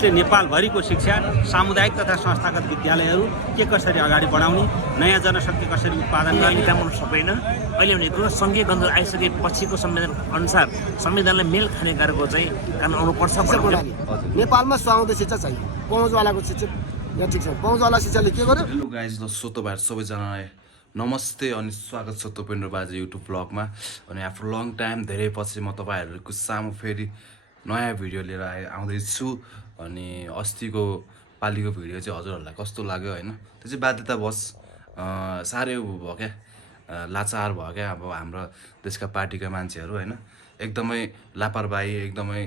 यसले नेपालभरिको शिक्षा सामुदायिक तथा संस्थागत विद्यालयहरू के कसरी अगाडि बढाउने, नयाँ जनशक्ति कसरी उत्पादन गर्ने काम गर्नु सक्दैन। अहिले भनेको सङ्घीय गणतन्त्र आइसकेपछिको संविधान अनुसार संविधानले मेल खाने गरेको चाहिँ काम आउनुपर्छ। नेपालमा सुहाउँदो शिक्षा छैन, पहुँचवालाको शिक्षा यहाँ ठिक छ। पहुँचवाला शिक्षाले के गर्यो? हेलो गाइज, दोस्तो तपाईँहरू सबैजनालाई नमस्ते अनि स्वागत छ तपेन्द्र बाजे युट्युब ब्लगमा। अनि आफ्टर लङ टाइम धेरै पछि म तपाईँहरूको सामु फेरि नयाँ भिडियो लिएर आउँदैछु। अनि अस्तिको पालिको भिडियो चाहिँ हजुरहरूलाई कस्तो लाग्यो होइन, त्यो चाहिँ बाध्यतावश साह्रै भयो क्या, लाचार भयो क्या। अब हाम्रो देशका पार्टीका मान्छेहरू होइन एकदमै लापरवाही, एकदमै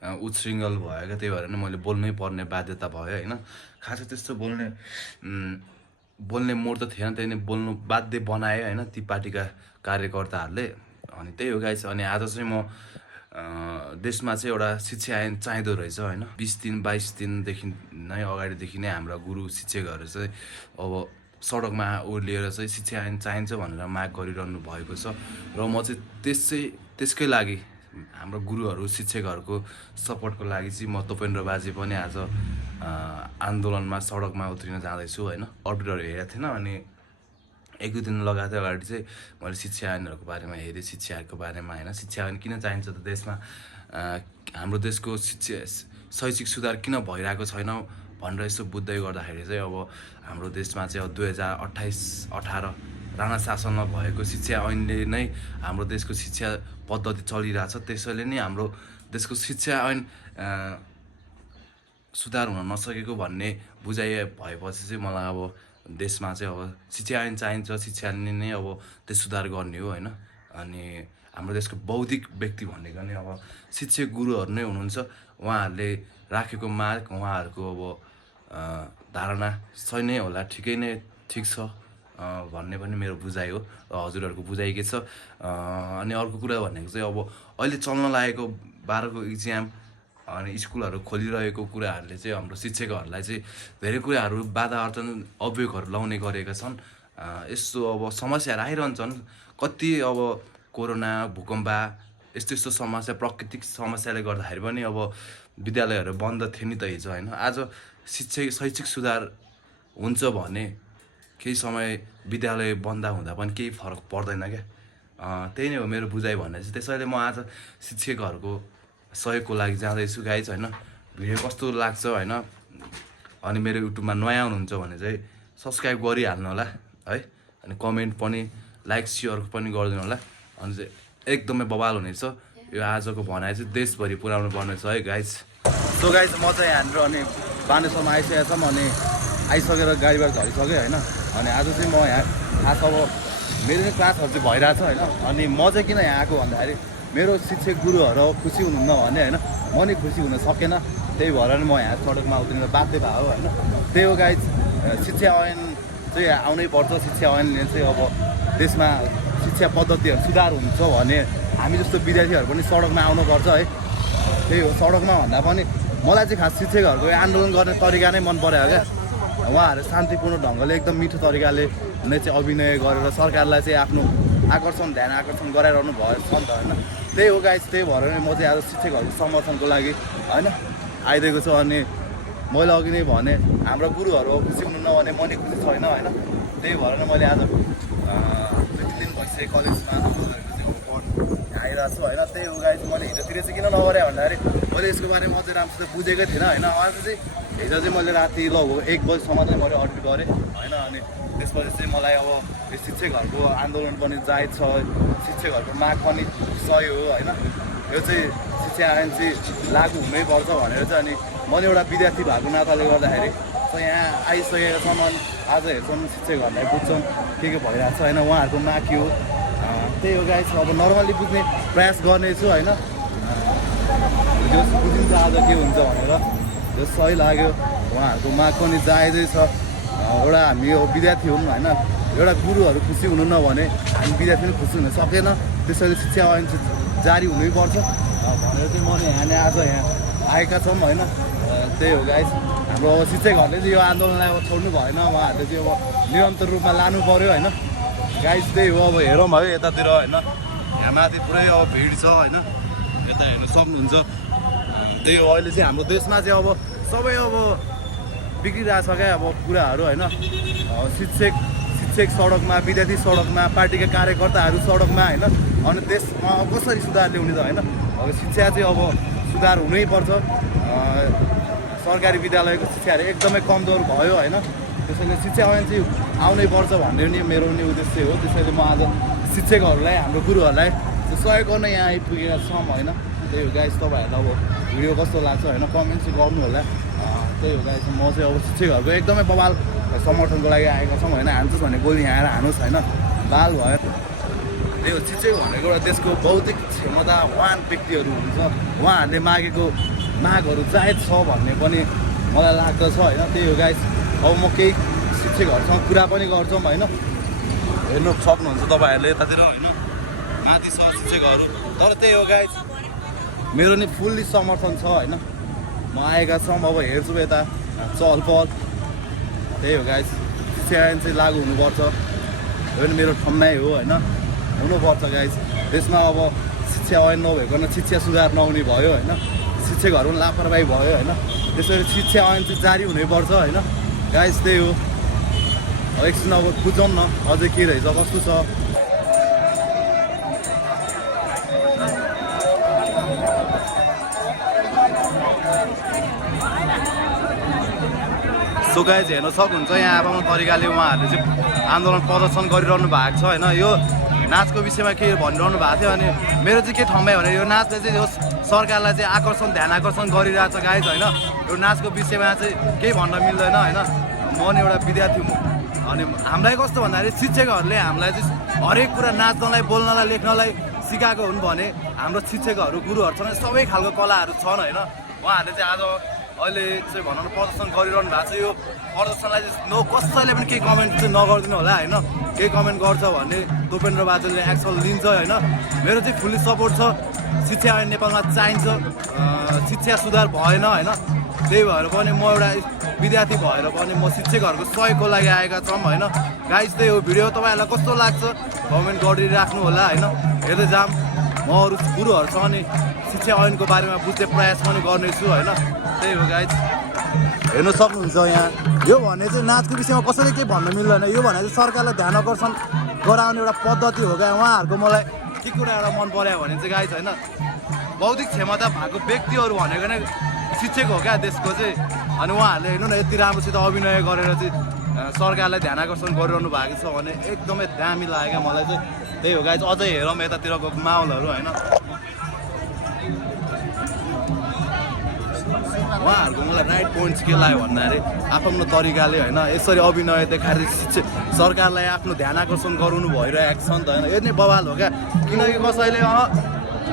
उच्छृङ्खल भयो क्या। त्यही भएर नै मैले बोल्नै पर्ने बाध्यता भयो होइन। खासै त्यस्तो बोल्ने मोड त थिएन, त्यही नै बोल्नु बाध्य बनायो होइन ती पार्टीका कार्यकर्ताहरूले। अनि त्यही हो गाइस। अनि आज चाहिँ म देशमा चाहिँ एउटा शिक्षा ऐन चाहिँदो रहेछ होइन। 20 दिन 22 दिनदेखि नै अगाडिदेखि नै हाम्रा गुरु शिक्षकहरू चाहिँ अब सडकमा ओर्लिएर चाहिँ शिक्षा ऐन चाहिन्छ भनेर माग गरिरहनु भएको छ। र म चाहिँ त्यसकै लागि हाम्रो गुरुहरू शिक्षकहरूको सपोर्टको लागि चाहिँ म तपेन्द्र बाजे पनि आज आन्दोलनमा सडकमा उत्रिन जाँदैछु होइन। अपडेटहरू हेरेको थिएन, अनि 1-2 दिन लगातार अगाडि चाहिँ मैले शिक्षा ऐनहरूको बारेमा हेरेँ, शिक्षाको बारेमा होइन। शिक्षा ऐन किन चाहिन्छ त देशमा, हाम्रो देशको शैक्षिक सुधार किन भइरहेको छैन भनेर यसो बुझ्दै गर्दाखेरि चाहिँ अब हाम्रो देशमा चाहिँ 2028-18 राणा शासनमा भएको शिक्षा ऐनले नै हाम्रो देशको शिक्षा पद्धति चलिरहेछ। त्यसैले नै हाम्रो देशको शिक्षा ऐन सुधार हुन नसकेको भन्ने बुझाइ भएपछि चाहिँ मलाई अब देशमा चाहिँ अब शिक्षा ऐन चाहिन्छ, शिक्षाले नै अब त्यो सुधार गर्ने हो होइन। अनि हाम्रो देशको बौद्धिक व्यक्ति भनेको नै अब शिक्षक गुरुहरू नै हुनुहुन्छ। उहाँहरूले राखेको माग, उहाँहरूको अब धारणा सही नै होला, ठिक छ भन्ने पनि मेरो बुझाइ हो। र हजुरहरूको बुझाइ के छ? अनि अर्को कुरा भनेको चाहिँ अब अहिले चल्न लागेको 12को इक्जाम अनि स्कुलहरू खोलिरहेको कुराहरूले चाहिँ हाम्रो शिक्षकहरूलाई चाहिँ धेरै कुराहरू बाधा अर्चन अभियोगहरू लाउने गरेका छन्। यस्तो अब समस्याहरू आइरहन्छन्, कति अब कोरोना, भूकम्प यस्तो समस्या, प्राकृतिक समस्याले गर्दाखेरि पनि अब विद्यालयहरू बन्द थिए नि त हिजो होइन। आज शैक्षिक सुधार हुन्छ भने केही समय विद्यालय बन्द हुँदा पनि केही फरक पर्दैन क्या। त्यही नै हो मेरो बुझाइ भन्ने चाहिँ। त्यसैले म आज शिक्षकहरूको सहयोगको लागि जाँदैछु गाइज होइन। भिडियो कस्तो लाग्छ होइन, अनि मेरो युट्युबमा नयाँ हुनुहुन्छ भने चाहिँ सब्सक्राइब गरिहाल्नु होला है। अनि कमेन्ट पनि, लाइक सेयर पनि गरिदिनु होला। अनि चाहिँ एकदमै बवाल हुनेछ यो आजको भनाइ चाहिँ, देशभरि पुर्याउनु पर्ने छ है गाइज। सो गाइज, म चाहिँ यहाँनिर अनि बानेसम्म आइसकेको छौँ। अनि आइसकेर गाडीबाट झरिसकेँ होइन। अनि आज चाहिँ म यहाँ खास अब मेरो चाहिँ क्लासहरू चाहिँ भइरहेछ होइन। अनि म चाहिँ किन यहाँ आएको भन्दाखेरि मेरो शिक्षक गुरुहरू खुसी हुनुहुन्न भने होइन, म नि खुसी हुन सकेन। त्यही भएर नि म यहाँ सडकमा उत्रिन बाध्य भयो होइन। त्यही हो गाइज, शिक्षा ऐन चाहिँ आउनै पर्छ। शिक्षा ऐनले चाहिँ अब देशमा शिक्षा पद्धतिहरू सुधार हुन्छ भने हामी जस्तो विद्यार्थीहरू पनि सडकमा आउनुपर्छ है। त्यही हो, सडकमा भन्दा पनि मलाई चाहिँ खास शिक्षकहरूको आन्दोलन गर्ने तरिका नै मन पऱ्यो क्या। उहाँहरू शान्तिपूर्ण ढङ्गले एकदम मिठो तरिकाले नै चाहिँ अभिनय गरेर सरकारलाई चाहिँ आफ्नो ध्यान आकर्षण गराइरहनु भयो छ नि त होइन। त्यही हो गाइज, त्यही भएर नै म चाहिँ आज शिक्षकहरूको समर्थनको लागि होइन आइदिएको छु। अनि मैले अघि नै भने हाम्रो गुरुहरू खुसी हुनुहुन्न भने म नि खुसी छैन होइन। त्यही भएर नै मैले आज 2-3 दिन भइसक्यो कलेजमा आइरहेको छु होइन। त्यही हो गाइज, मैले हिजोतिर चाहिँ किन नगरेँ भन्दाखेरि मैले यसको बारेमा अझै राम्रोसित बुझेकै थिएन होइन। आज चाहिँ हिजो चाहिँ मैले राति लगभग 1 बजीसम्म चाहिँ मैले अर्डर गरेँ होइन। अनि त्यसपछि चाहिँ मलाई अब यो शिक्षकहरूको आन्दोलन पनि जायज छ, शिक्षकहरूको माग पनि सही हो होइन। यो चाहिँ शिक्षा ऐन चाहिँ लागु हुनैपर्छ भनेर चाहिँ अनि मैले एउटा विद्यार्थी भएको नाताले गर्दाखेरि चाहिँ यहाँ आइसकेका छन्। अनि आज हेर्छौँ शिक्षकहरूलाई बुझ्छौँ के भइरहेको छ होइन, उहाँहरूको माग के हो। त्यही हो गाइस, अब नर्मली बुझ्ने प्रयास गर्नेछु होइन। जो बुझिन्छ आज के हुन्छ भनेर, जो सही लाग्यो। उहाँहरूको माग पनि जायजै छ। एउटा हामी यो विद्यार्थी हौँ होइन, एउटा गुरुहरू खुसी हुनुहुन्न भने हामी विद्यार्थी पनि खुसी हुन सकेन। त्यसैले शिक्षा ऐन जारी हुनैपर्छ भनेर चाहिँ मैले आज यहाँ आएका छौँ होइन। त्यही हो गाइस, हाम्रो शिक्षकहरूले चाहिँ यो आन्दोलनलाई अब छोड्नु भएन, उहाँहरूले चाहिँ अब निरन्तर रूपमा लानु पऱ्यो होइन। गाइस त्यही हो, अब हेरौँ है यतातिर होइन। यहाँ माथि पुरै अब भिड छ होइन, यता हेर्नु सक्नुहुन्छ। त्यही हो, अहिले चाहिँ हाम्रो देशमा चाहिँ अब सबै अब बिग्रिरहेछ क्या अब कुराहरू होइन शिक्षक सडकमा विद्यार्थी सडकमा पार्टीका कार्यकर्ताहरू सडकमा होइन अनि देशमा कसरी सुधार ल्याउने त होइन अब शिक्षा चाहिँ अब सुधार हुनैपर्छ सरकारी विद्यालयको शिक्षाहरू एकदमै कमजोर भयो होइन त्यसैले शिक्षा ऐन चाहिँ आउनै पर्छ भन्ने नि मेरो नि उद्देश्य हो त्यसैले म आज शिक्षकहरूलाई हाम्रो गुरुहरूलाई सहयोग गर्न यहाँ आइपुगेका छौँ होइन त्यही हो गाइस तपाईँहरूलाई अब भिडियो कस्तो लाग्छ होइन कमेन्ट चाहिँ गर्नु होला त्यही हो गाइस म चाहिँ अब शिक्षकहरूको एकदमै बवाल समर्थनको लागि आएका छौँ होइन हान्छस् भने गोली यहाँ आएर हानुहोस् होइन बाल भयो त्यही हो शिक्षक भनेको एउटा देशको बौद्धिक क्षमतावान व्यक्तिहरू हुन्छ उहाँहरूले मागेको मागहरू जायज छ भन्ने पनि मलाई लाग्दछ होइन त्यही हो गाइस अब म केही शिक्षकहरूसँग कुरा पनि गर्छौँ होइन हेर्नु सक्नुहुन्छ तपाईँहरूले यतातिर होइन माथि छ शिक्षकहरू तर त्यही हो गाइस मेरो नि फुल्ली समर्थन छ होइन म आएका छौँ अब हेर्छु यता चहल पहल त्यही हो गाइस शिक्षा ऐन चाहिँ लागु हुनुपर्छ यो पनि मेरो ठम्मै हो होइन हुनुपर्छ गाइस त्यसमा अब शिक्षा ऐन नभइकन शिक्षा सुधार नहुने भयो होइन शिक्षकहरू पनि लापरवाही भयो होइन त्यसरी शिक्षा ऐन चाहिँ जारी हुनैपर्छ होइन गाइस त्यही हो एकछिन अब बुझौँ न अझै के रहेछ कस्तो छ सो गाइज हेर्न सक्नुहुन्छ यहाँ आफ्नो तरिकाले उहाँहरूले चाहिँ आन्दोलन प्रदर्शन गरिरहनु भएको छ होइन यो नाचको विषयमा के भनिरहनु भएको थियो अनि मेरो चाहिँ के ठम्मै भने यो नाचले चाहिँ यो सरकारलाई चाहिँ ध्यान आकर्षण गरिरहेछ गाइज होइन यो नाचको विषयमा चाहिँ केही भन्न मिल्दैन होइन म नि एउटा विद्यार्थी हुँ अनि हामीलाई कस्तो भन्दाखेरि शिक्षकहरूले हामीलाई चाहिँ हरेक कुरा नाच्नलाई बोल्नलाई लेख्नलाई सिकाएको हुन् भने हाम्रो शिक्षकहरू गुरुहरूसँग सबै खालको कलाहरू छन् होइन उहाँहरूले चाहिँ आज अहिले चाहिँ भनौँ न प्रदर्शन गरिरहनु भएको छ यो प्रदर्शनलाई चाहिँ कसैले पनि केही कमेन्ट चाहिँ नगरिदिनु होला होइन केही कमेन्ट गर्छ भने तोपेन्द्र बाजेले एक्सन लिन्छ होइन मेरो चाहिँ फुल्ली सपोर्ट छ शिक्षा ऐन नेपालमा चाहिन्छ शिक्षा सुधार भएन होइन त्यही भएर पनि म एउटा विद्यार्थी भएर पनि म शिक्षकहरूको सहयोगको लागि आएका छौँ होइन गाइस त्यही हो भिडियो तपाईँहरूलाई कस्तो लाग्छ कमेन्ट गरिराख्नु होला होइन हेर्दै जाऊँ म अरू गुरुहरूसँग नि शिक्षा ऐनको बारेमा बुझ्ने प्रयास पनि गर्नेछु होइन त्यही हो गाइस हेर्नु सक्नुहुन्छ यहाँ यो भने चाहिँ नाचको विषयमा कसैले केही भन्न मिल्दैन यो भने चाहिँ सरकारलाई ध्यान आकर्षण गराउने एउटा पद्धति हो क्या उहाँहरूको मलाई के कुरा एउटा मन पर्यो भने चाहिँ गाइस होइन बौद्धिक क्षमता भएको व्यक्तिहरू भनेको नै शिक्षक हो क्या देशको चाहिँ अनि उहाँहरूले हेर्नु न यति राम्रोसित अभिनय गरेर चाहिँ सरकारलाई ध्यान आकर्षण गरिरहनु भएको छ भने एकदमै दामी लाग्यो क्या मलाई चाहिँ त्यही हो गाइस अझै हेरौँ यतातिरको माहौलहरू होइन उहाँहरूको मलाई राइट पोइन्ट्स के लाग्यो भन्दाखेरि आफ्नो तरिकाले होइन यसरी अभिनय देखाएर सरकारलाई आफ्नो ध्यान आकर्षण गराउनु भइरहेको छ नि त होइन यो नै बवाल हो क्या किनकि कसैले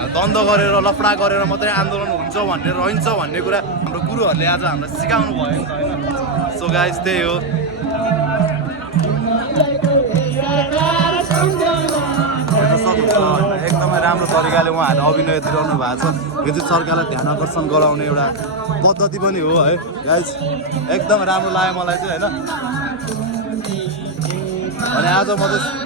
द्वन्द गरेर लफडा गरेर मात्रै आन्दोलन हुन्छ भन्ने रहन्छ भन्ने कुरा हाम्रो गुरुहरूले आज हामीलाई सिकाउनु भयो नि त होइन सो गाइस त्यही हो एकदमै राम्रो तरिकाले उहाँहरूले अभिनय दिइरहनु भएको छ यो चाहिँ सरकारलाई ध्यान आकर्षण गराउने एउटा पद्धति पनि हो है गाइस एकदम राम्रो लाग्यो मलाई चाहिँ होइन अनि आज म चाहिँ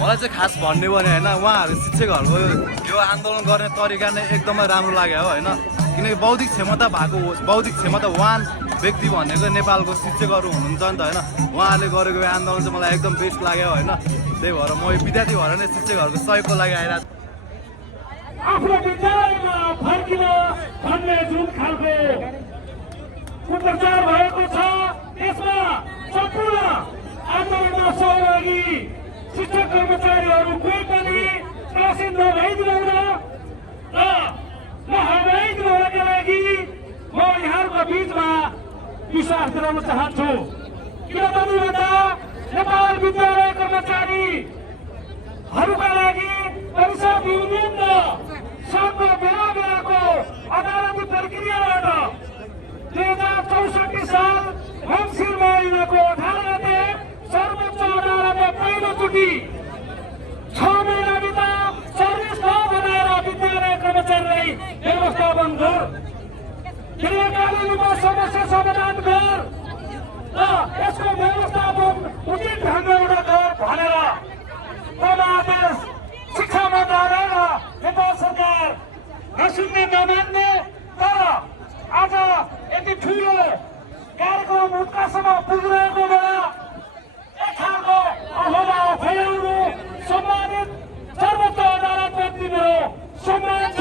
मलाई चाहिँ खास भन्ने भने होइन उहाँहरू शिक्षकहरूको यो आन्दोलन गर्ने तरिका नै एकदमै राम्रो लाग्यो हो होइन किनकि बौद्धिक क्षमतावान व्यक्ति भनेको नेपालको शिक्षकहरू हुनुहुन्छ नि त होइन उहाँहरूले गरेको यो आन्दोलन चाहिँ मलाई एकदम बेस्ट लाग्यो होइन त्यही भएर म विद्यार्थी भएर नै शिक्षकहरूको सहयोगको लागि आइरहेको आफ्नो विद्यालयमा फर्किन भन्ने जुन खालको कुप्रचार भएको छ त्यसमा सम्पूर्ण आन्दोलनमा सहभागी शिक्षक कर्मचारीहरू कोही पनि त्रासित नभइदिनुहुन र नभइदिनुहुनका लागि म यहाँहरूको बिचमा विश्वास दिलाउन चाहन्छु किनभने भन्दा नेपाल विद्यालय कर्मचारीहरूका लागि परिषद युनियन सङ्घको बेला बेलाको अदालती प्रक्रियाबाट 2064 साल मङ्सिर महिनाको 18 गते सर्वोच्च अदालतले पहिलोचोटि व्यवस्थापन गर, दीर्घकालीनमा समस्या समाधान गर र यसको व्यवस्थापन उचित ढङ्गबाट गर भनेर आदेश शिक्षा मन्त्रालय र नेपाल सरकार नसुन्ने नमान्ने, तर आज यति ठुलो कार्यक्रम उत्कर्षमा पुगिरहेको बेला एक खालको अहमा फैलाउनु सम्मानित सर्वोच्च अदालतप्रति मेरो सम्मान छ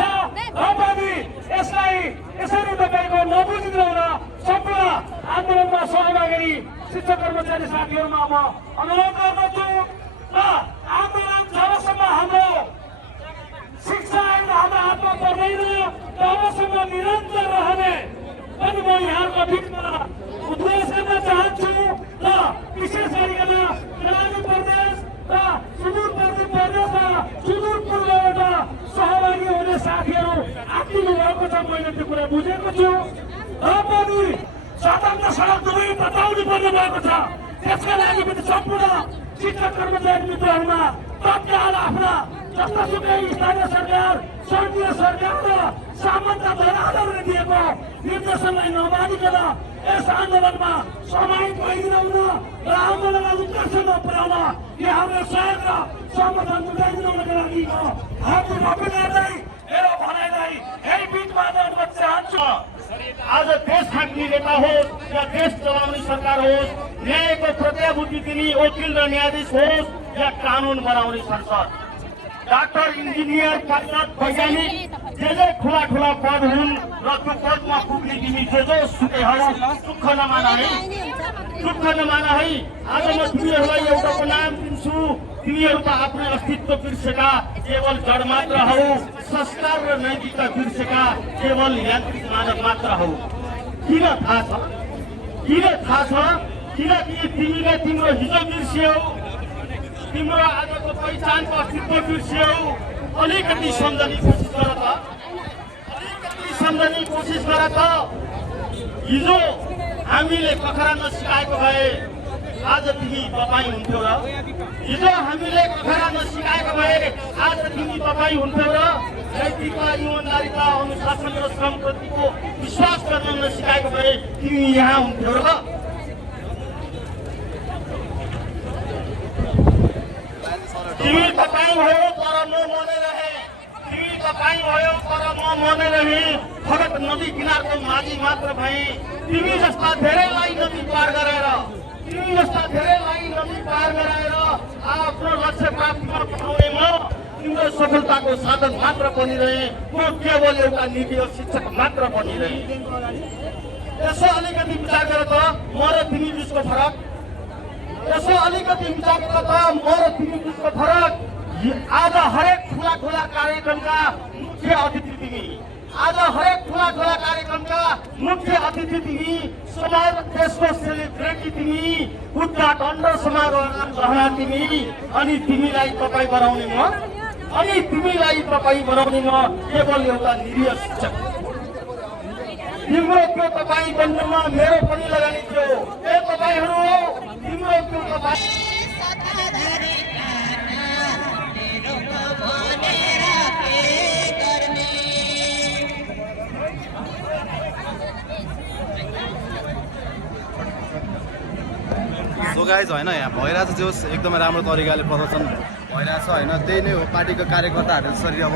र पनि यसलाई यसरी तपाईँको नबुझिनु हुन सम्पूर्ण आन्दोलनमा सहभागी शिक्षक कर्मचारी साथीहरूमा म अनुरोध गर्दछु र आन्दोलन जबसम्म हाम्रो शिक्षा ऐन हाम्रो हातमा पर्दैन तबसम्म निरन्तर रहने पनि म यहाँको बिचमा उद्घोष गर्न चाहन्छु र विशेष गरिकन ग्रामीण प्रदेश र सुदूरपश्चिम प्रदेशमा सुदूर पूर्वबाट सहभागी हुने साथीहरू आत्तिनु भएको छ, मैले त्यो कुरा बुझेको छु र पनि स्वतन्त्र सडक दुवै बताउनु पर्ने भएको छ। त्यसका लागि पनि सम्पूर्ण शिक्षक कर्मचारी मित्रहरूमा तत्काल आफ्ना जस्तासुकै स्थानीय सरकार, संघीय सरकार र सामन्त दलालहरूले दिएको निर्देशनलाई नमानिकन यस आन्दोलनमा समाहित भइदिनु हुन र आन्दोलनलाई उत्कर्षमा पुर्याउन यहाँहरूले सहयोग र समर्थन जुटाइदिनुको लागि म हार्दिक अभिनन्दन मेरो भनाइलाई यही बिचमा अनुरोध चाहन्छु। आज देश थाक्ने नेता होस् या देश चलाउने सरकार होस्, न्यायको प्रत्याभूति दिने वकिल र न्यायाधीश होस् या कानुन बनाउने संसद, डाक्टर, इन्जिनियर, पाइलट, वैज्ञानिक जे ठुला ठुला पद हुन् र त्यो पदमा पुग्ने तिमी जे सुकै हौ, दुःख नमान है, दुःख नमान है। आज म तिमीहरूलाई एउटाको नाम दिन्छु, तिमीहरू त आफ्नो अस्तित्व बिर्सेका केवल जड मात्र हौ, संस्कार र नैतिकता बिर्सेका केवल यान्त्रिक मानव मात्र हौ। किन थाहा छ? किन थाहा छ? किनकि तिमीले तिम्रो हिजो बिर्स्यौ, तिम्रो आजको पहिचानको अस्तित्व बिर्स्यौ। अलिकति सम्झने कोसिस गर त, अलिकति सम्झने कोसिस गर त। हिजो हामीले कखरा नसिकाएको भए आज तिमी तपाईँ हुन्थ्यौ र? हिजो हामीले कखरा नसिकाएको भए आज तिमी तपाईँ हुन्थ्यौ र? नैतिकता, इमानदारीता, अनुशासन र श्रमप्रतिको विश्वास गर्न नसिकाएको भए तिमी यहाँ हुन्थ्यौ र? तिमी तपाईँ भयो तर म मनै रहे, तिमी तपाईँ भयो तर म मनै रहे, फरक नदी किनारको माझी मात्र भए। तिमी जस्ता धेरैलाई नदी पार गराएर, तिमी जस्ता धेरैलाई नदी पार गराएर आफ्नो लक्ष्य प्राप्तिमा पुर्याउने म तिम्रो सफलताको साधन मात्र बनिरहे, म केवल एउटा नीति शिक्षक मात्र बनिरहे। यसो अलिकति विचार गर त, म र तिमी बिचको फरक। यसो अलिकति विचार गर त, म र तिमी बिचको फरक। आज हरेक ठुला ठुला कार्यक्रमका मुख्य अतिथि तिमी, आज हरेक ठुला ठुला कार्यक्रमका मुख्य अतिथि तिमी, समग्र देशको सेलिब्रेटी तिमी, उद्घाटन र समारोहमा रहना तिमी। अनि तिमीलाई तपाईँ बनाउने म, अनि तिमीलाई तपाईँ बनाउने म केवल एउटा निरीह शिक्षक। तिम्रो त्यो तपाईँ बन्नुमा मेरो पनि लगानी थियो। ए तपाईँहरू, तिम्रो त्यो तपाईँ सो गाइज होइन, यहाँ भइरहेछ जो एकदमै राम्रो तरिकाले प्रदर्शन भइरहेछ होइन। त्यही नै हो, पार्टीको कार्यकर्ताहरूले जसरी अब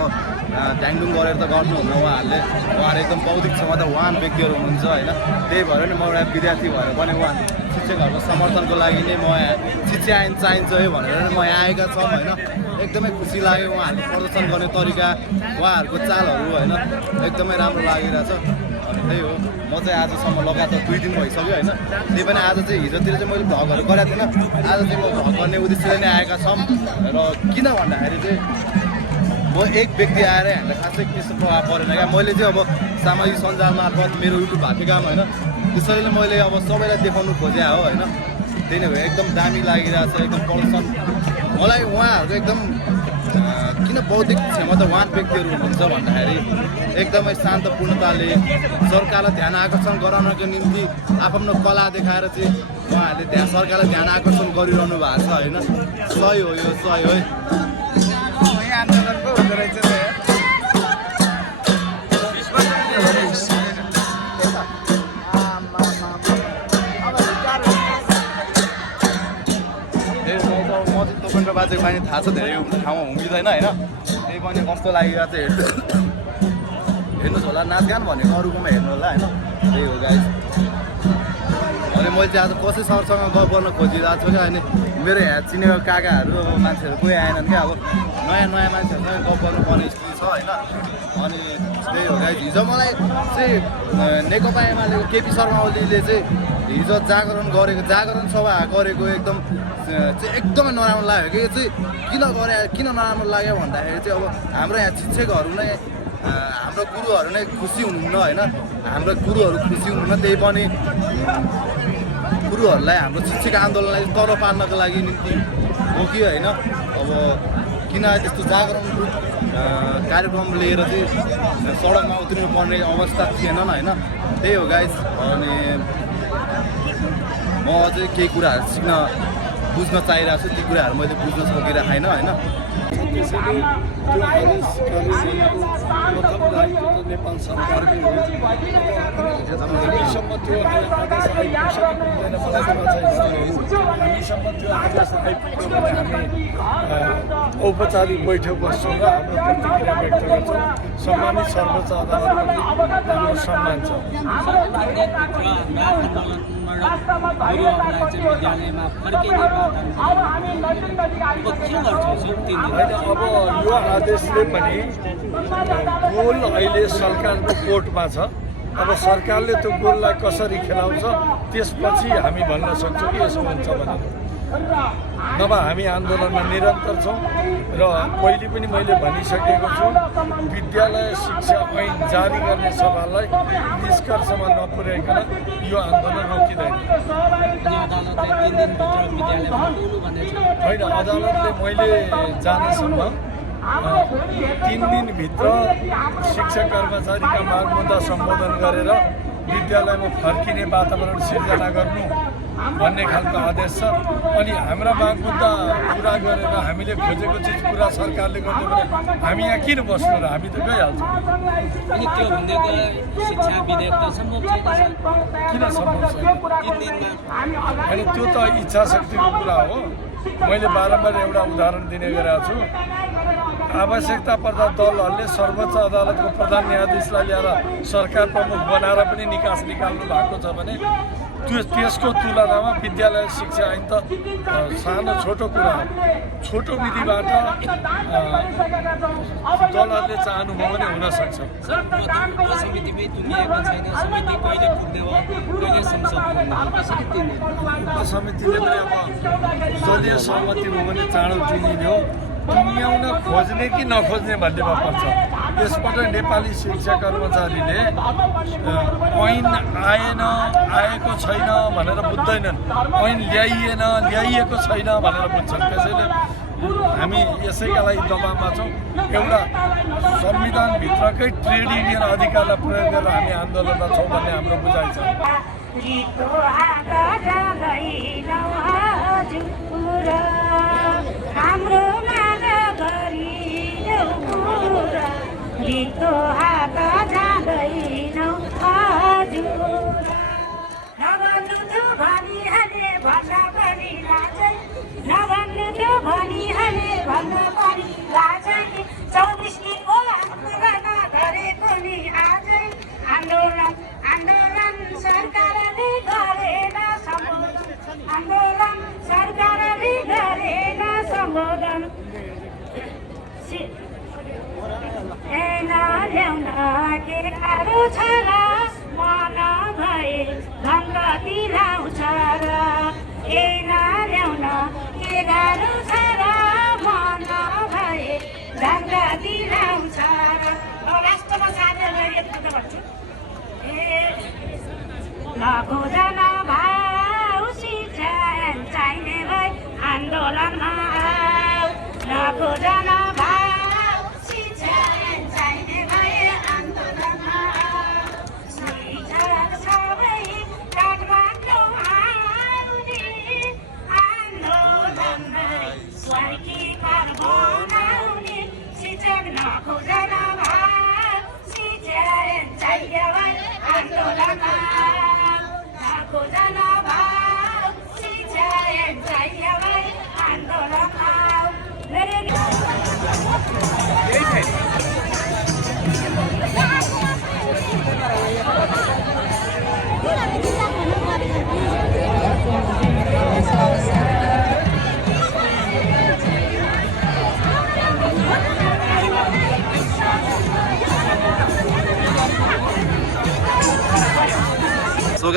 ढ्याङडुङ गरेर त गर्नुहुन्न उहाँहरूले। उहाँहरू एकदम बौद्धिक क्षमतावान व्यक्तिहरू हुनुहुन्छ होइन। त्यही भएर नि म एउटा विद्यार्थी भएर पनि उहाँ शिक्षकहरूको समर्थनको लागि नै म यहाँ शिक्षा ऐन चाहिन्छ है भनेर नै म यहाँ आएका छौँ होइन। एकदमै खुसी लाग्यो उहाँहरूको प्रदर्शन गर्ने तरिका, उहाँहरूको चालहरू होइन, एकदमै राम्रो लागिरहेछ। अनि त्यही हो, म चाहिँ आजसम्म लगातार 2 दिन भइसक्यो होइन। त्यही पनि आज चाहिँ हिजोतिर चाहिँ मैले भ्लगहरू गरेको थिइनँ, आज चाहिँ म भ्लग गर्ने उद्देश्यले नै आएका छौँ। र किन भन्दाखेरि चाहिँ म एक व्यक्ति आएर हामीलाई खासै त्यस्तो प्रभाव परेन क्या। मैले चाहिँ अब सामाजिक सञ्जाल मार्फत मेरो युट्युब भएको काम होइन, त्यसैले मैले अब सबैलाई देखाउनु खोजे हो होइन। त्यही नै हो, एकदम दामी लागिरहेछ एकदम प्रदर्शन। मलाई उहाँहरूको एकदम किन बौद्धिक क्षमतावान व्यक्तिहरू हुनुहुन्छ भन्दाखेरि एकदमै शान्तपूर्णताले सरकारलाई ध्यान आकर्षण गराउनको निम्ति आफ्नो कला देखाएर चाहिँ उहाँहरूले सरकारलाई ध्यान आकर्षण गरिरहनु भएको छ होइन। सही हो, यो सही हो। आन्दोलनको हुँदो रहेछ पानी थाहा छ धेरै ठाउँमा हुँदैन होइन त्यही पनि कस्तो लागिरहेको छ हेर्नुहोस् होला नाचगान भनेको अरूकोमा हेर्नु होला होइन त्यही हो गाइस अनि मैले चाहिँ आज कसै सरसँग गफ गर्न खोजिरहेको छु क्या अनि मेरो यहाँ चिनेको काकाहरू अब मान्छेहरू कोही आएनन् क्या अब नयाँ मान्छेहरूसँग गफ गर्नुपर्ने स्थिति छ होइन अनि त्यही हो गाइस हिजो मलाई चाहिँ नेकपा एमालेको केपी शर्मा ओलीले चाहिँ हिजो जागरण सभा गरेको एकदमै नराम्रो लाग्यो कि चाहिँ किन नराम्रो लाग्यो भन्दाखेरि चाहिँ अब हाम्रो यहाँ शिक्षकहरू नै हाम्रो गुरुहरू नै खुसी हुनुहुन्न होइन हाम्रो गुरुहरू खुसी हुनुहुन्न त्यही पनि गुरुहरूलाई हाम्रो शिक्षक आन्दोलनलाई तर पार्नको लागि निम्ति हो कि होइन अब किन त्यस्तो जागरण कार्यक्रम लिएर चाहिँ सडकमा उत्रिनु पर्ने अवस्था थिएनन् होइन त्यही हो गाइस अनि म अझै केही कुराहरू बुझ्न चाहिरहेको छु ती कुराहरू मैले बुझ्न सकिरहेको छैन होइन त्यसैले त्यो आदेश प्रथम दायित्व त नेपाल सरकारकै हो हामीसम्म त्यो आदेश आइपुग्दैन मलाई हामीसम्म त्यो आदेश आइपुग्यो भने हामी औपचारिक बैठक बस्छौँ र हाम्रो प्रतिक्रिया व्यक्त गर्छौँ सम्मानित सर्वोच्च अदालतप्रति हाम्रो सम्मान छ अब यो आदेशले पनि गोल अहिले सरकारको कोर्टमा छ अब सरकारले त्यो गोललाई कसरी खेलाउँछ त्यसपछि हामी भन्न सक्छौँ कि यसो हुन्छ भनेर नभए हामी आन्दोलनमा निरन्तर छौँ र पहिले पनि मैले भनिसकेको छु विद्यालय शिक्षा ऐन जारी गर्ने सभालाई निष्कर्षमा नपुर्याइकन यो आन्दोलन रोकिँदैन होइन अदालतले मैले जानेसम्म 3 दिनभित्र शिक्षक कर्मचारीका माग मुद्दा सम्बोधन गरेर विद्यालयमा फर्किने वातावरण सिर्जना गर्नु भन्ने खालको आदेश छ अनि हाम्रा माग मुद्दा पुरा गरेर हामीले खोजेको चिज पुरा सरकारले गर्नु भने हामी यहाँ किन बस्नु र हामी त गइहाल्छौँ अनि त्यो भनेको शिक्षा विधेयक त सम्भव छैन किन सम्भव छैन अनि त्यो त इच्छा शक्तिको कुरा हो मैले बारम्बार एउटा उदाहरण दिने गरेको छु आवश्यकता पर्दा दलहरूले सर्वोच्च अदालतको प्रधान न्यायाधीशलाई ल्याएर सरकार प्रमुख बनाएर पनि निकास निकाल्नु भएको छ भने त्यसको तुलनामा विद्यालय शिक्षा ऐन त सानो छोटो कुरा हो छोटो विधिबाट दलहरूले चाहनुभयो भने हुन सक्छ समितिमै तुलिएको छैन समिति कहिले पुग्ने हो कहिले संसद समितिले पनि अब दलीय सहमति हो भने चाँडो टुङ्गिने हो टुङ्ग्याउन खोज्ने कि नखोज्ने भन्नेमा पर्छ यसबाट नेपाली शिक्षा कर्मचारीले ऐन आएको छैन भनेर बुझ्दैनन् ऐन ल्याइएको छैन भनेर बुझ्छन् त्यसैले हामी यसैका लागि दबाबमा छौँ एउटा संविधानभित्रकै ट्रेड युनियन अधिकारलाई प्रयोग गरेर हामी आन्दोलनमा छौँ भन्ने हाम्रो बुझाइ छ गीतो हात जाँदैनौ हजुर नभन्नु त्यो भनिहाले भन्न पनि लाजै नभन्नु त्यो भनिहाले भन्न पनि लाजै 24 दिनको आन्दोलन गरेको नि आजै आन्दोलन सरकारले गरेन सम्बोधन आन्दोलन सरकारले गरेन सम्बोधन ल्याउन के गाह्रो छ र मन भए धनगति लाउँछ र ल्याउन के गाह्रो छ र मन भए धनगति लाउँछ र लास्टमा साथीहरूलाई यति भन्छु नखोजन भाउ शिक्षा चाहिने भए आन्दोलनमा आऊ नखोजन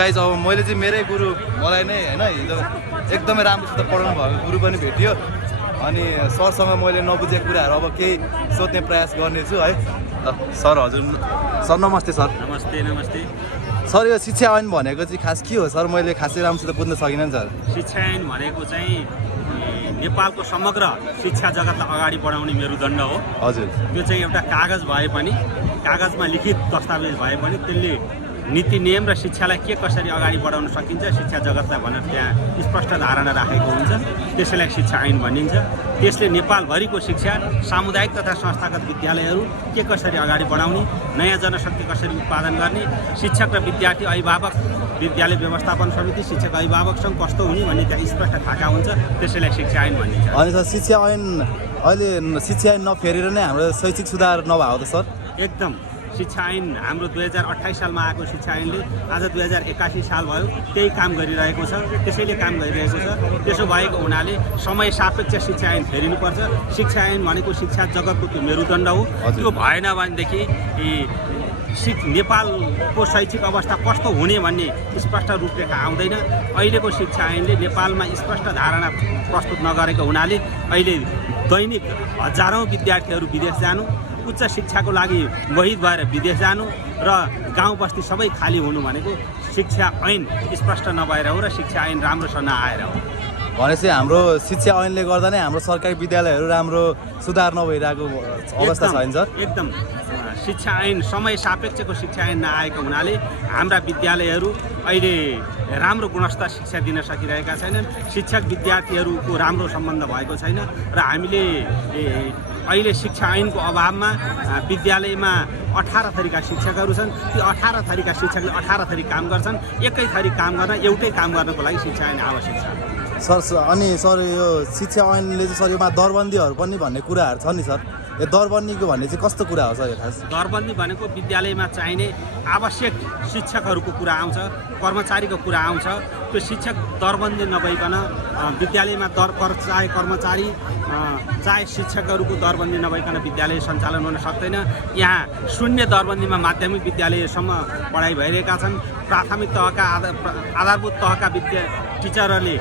गाइज अब मैले चाहिँ मेरै गुरु मलाई नै होइन हिजो एकदमै राम्रोसित पढाउनु भएको गुरु पनि भेटियो अनि सरसँग मैले नबुझेको कुराहरू अब केही सोध्ने प्रयास गर्नेछु है ल सर हजुर सर नमस्ते सर नमस्ते नमस्ते सर यो शिक्षा ऐन भनेको चाहिँ खास के हो सर मैले खासै राम्रोसित बुझ्न सकिनँ नि सर शिक्षा ऐन भनेको चाहिँ नेपालको समग्र शिक्षा जगतलाई अगाडि बढाउने मेरुदण्ड हो हजुर त्यो चाहिँ एउटा कागज भए पनि कागजमा लिखित दस्तावेज भए पनि त्यसले नीति नियम र शिक्षालाई के कसरी अगाडि बढाउन सकिन्छ शिक्षा जगतलाई भनेर त्यहाँ स्पष्ट धारणा राखेको हुन्छ त्यसैलाई शिक्षा ऐन भनिन्छ त्यसले नेपालभरिको शिक्षा सामुदायिक तथा संस्थागत विद्यालयहरू के कसरी अगाडि बढाउने नयाँ जनशक्ति कसरी उत्पादन गर्ने शिक्षक र विद्यार्थी अभिभावक विद्यालय व्यवस्थापन समिति शिक्षक अभिभावकसँग कस्तो हुने भन्ने त्यहाँ स्पष्ट थाहा हुन्छ त्यसैलाई शिक्षा ऐन भनिन्छ अनि सर शिक्षा ऐन अहिले शिक्षा ऐन नफेरेर नै हाम्रो शैक्षिक सुधार नभएको त सर एकदम शिक्षा ऐन हाम्रो 2028 सालमा आएको शिक्षा ऐनले आज 2081 साल भयो त्यही काम गरिरहेको छ त्यसैले काम गरिरहेको छ त्यसो भएको हुनाले समय सापेक्ष शिक्षा ऐन फेरिनुपर्छ शिक्षा ऐन भनेको शिक्षा जगतको त्यो मेरुदण्ड हो त्यो भएन भनेदेखि नेपालको शैक्षिक अवस्था कस्तो हुने भन्ने स्पष्ट रूपरेखा आउँदैन अहिलेको शिक्षा ऐनले नेपालमा स्पष्ट धारणा प्रस्तुत नगरेको हुनाले अहिले दैनिक हजारौँ विद्यार्थीहरू विदेश जानु उच्च शिक्षाको लागि मोहित भएर विदेश जानु र गाउँ बस्ती सबै खाली हुनु भनेको शिक्षा ऐन स्पष्ट नभएर हो र शिक्षा ऐन राम्रोसँग नआएर हो भनेपछि हाम्रो शिक्षा ऐनले गर्दा नै हाम्रो सरकारी विद्यालयहरू राम्रो सुधार नभइरहेको अवस्था छैन सर एकदम शिक्षा ऐन समय सापेक्षको शिक्षा ऐन नआएको हुनाले हाम्रा विद्यालयहरू अहिले राम्रो गुणस्तर शिक्षा दिन सकिरहेका छैनन् शिक्षक विद्यार्थीहरूको राम्रो सम्बन्ध भएको छैन र हामीले अहिले शिक्षा ऐनको अभावमा विद्यालयमा 18 थरीका शिक्षकहरू छन् ती 18 थरीका शिक्षकले 18 थरी काम गर्छन् एकै थरी काम गर्न एउटै काम गर्नको लागि शिक्षा ऐन आवश्यक छ सर अनि सर यो शिक्षा ऐनले चाहिँ सर योमा दरबन्दीहरू पनि भन्ने कुराहरू छ नि सर यो दरबन्दीको भन्ने चाहिँ कस्तो कुरा हो सर यो खास दरबन्दी भनेको विद्यालयमा चाहिने आवश्यक शिक्षकहरूको कुरा आउँछ कर्मचारीको कुरा आउँछ त्यो शिक्षक दरबन्दी नभइकन विद्यालयमा चाहे कर्मचारी चाहे शिक्षकहरूको दरबन्दी नभइकन विद्यालय सञ्चालन हुन सक्दैन यहाँ शून्य दरबन्दीमा माध्यमिक विद्यालयसम्म पढाइ भइरहेका छन् प्राथमिक तहका आधारभूत तहका टिचरहरूले